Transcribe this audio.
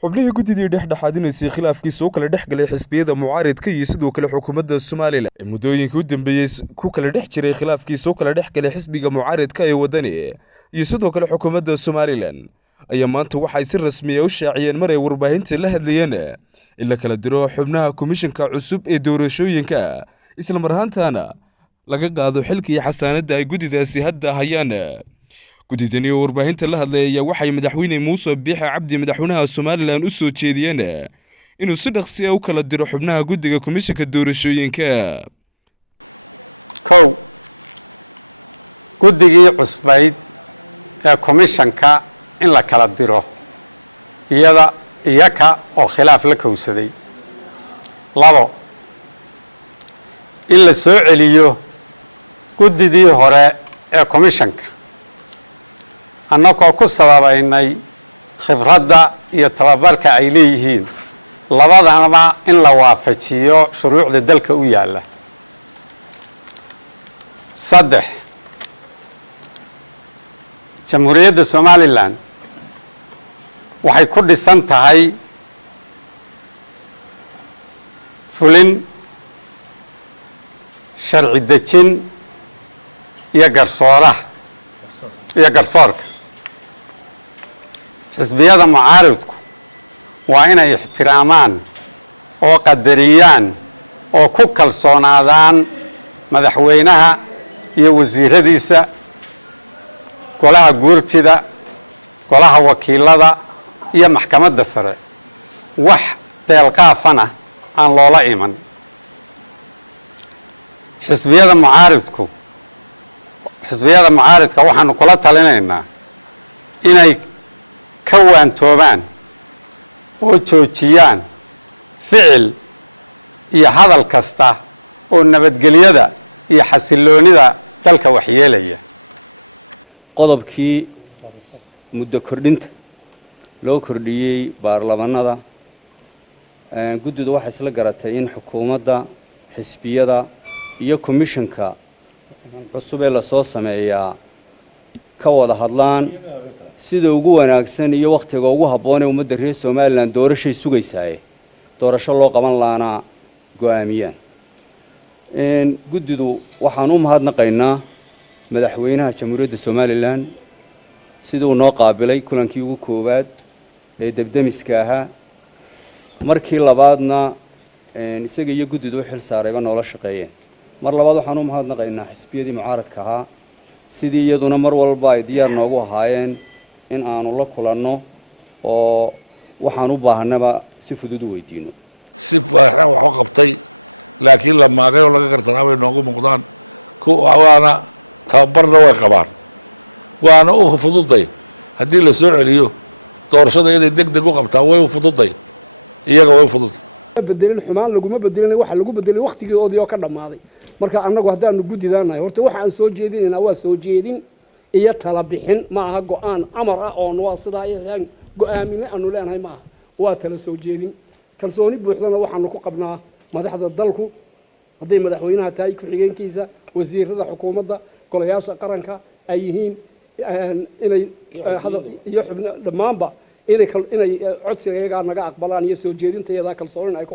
xubnihii guddidii dhexdhexaadinaysay khilaafkii soo kala dhex galay xisbiyada mucaaridka iyo sidoo kale xukuumadda Somaliland ee muddooyinkii u dambeeyay ku kala dhex jiray khilaafkii soo kala dhex galay xisbiga mucaaridka ee wadani iyo sidoo kale xukuumadda Somaliland ayaa maanta waxay si rasmi ah u shaaciyeen mar ay warbaahinta la hadlayeen in la kala diro xubnaha komishanka cusub ee doorashooyinka isla marhaantana laga qaado xilkii xasaanada ay guddidaasi hadda hayaan. guddidani oo warbaahinta la hadlayay waxay madaxweyne Muuse Biixi Cabdi madaxweynaha Somaliland u soo jeediyeen inuu si dhaqsi ah u kala diro xubnaha guddiga komishanka doorashooyinka. kow guddigii cusbayd ee komishanka in la kala diro iyaka oo khilaaf la kowsaday. labo in la soo celiyo guddidii hore ee komishanka annagoo ku sababaynay khibradda iyo tababarka ay leeyihiin labadanaba in la waafajiyo shuruucda dalka u yaalla. saddex jamhuuriyadda Somaliland waxay ku dhisan tahay fulin sharci dejin iyo garsoorka. xisbiyada mucaaridku waa inay ixtiraamaan oo qadariyaan oo ku kalsoonaadaan madaxweynaha iyo wasiiradiisa, golaha guurtida, golaha wakiilada iyo maxkamadda sare. wax deelqaafana aan loola iman. xisbiyada mucaaridka waxaanu kula talinaynaa inay ka waantoobaan oo joojiyaan ficil iyo hadal kasta oo nabadgelyada iyo xasiloonida dalka waxyeelaya. qodobkii muddo kordhinta loo kordhiyey baarlamaanada guddidu waxay isla garatay in xukuumadda, xisbiyada iyo komishanka cusub ee la soo sameeyaa ka wada hadlaan sida ugu wanaagsan iyo waqtiga ugu habboon ee ummadda reer Somaliland doorashay sugaysaa doorasho loo qaban laana go'aamiyaan. guddidu waxaan u mahadnaqaynaa madaxweynaha jamhuuriyadda Somaliland sidoo noo qaabilay kulankii ugu koowaad ee debdemiska ahaa. markii labaadna isaga iyo guddidu u xil saarayba noola shaqeeyeen. mar labaad waxaan u mahadnaqaynaa xisbiyadii mucaaradka ahaa sidii iyaduna mar walba ay diyaar noogu ahaayeen in aanu la kulanno oo waxaan u baahnaba si fudud u weydiino. si baaxna wax u qabtay laakiin la maagay oo laga gartanaabay noogu muuqdaan waana tababarna way qabaan waana u fududay haddii la soo celiyo doorashada inay degdeg u qabtaan way u fududay iyaga way u fududay bedelin xumaan laguma bedelin waxa lagu bedelay waqtigoodii oo ka dhamaaday. marka annagu haddaanu guddidaanahay horta waxa aan soo jeedinaynaa waa soo jeedin iyo tala bixin ma aha go'aan amar ah oo waa sidaa ay go'aamine aanu leenahay ma aha waa tala soo jeedin. kalsooni buuxdana waxaanu ku qabnaa madaxda dalku hadday madaxweynaha tahay ku-xigeenkiisa, wasiirada xukuumadda, golayaasha qaranka ay yihiin inay hadal iyo xubno dhammaanba inay codsiga naga aqbalaan iyo soo jeedinteeda kalsooni ay ku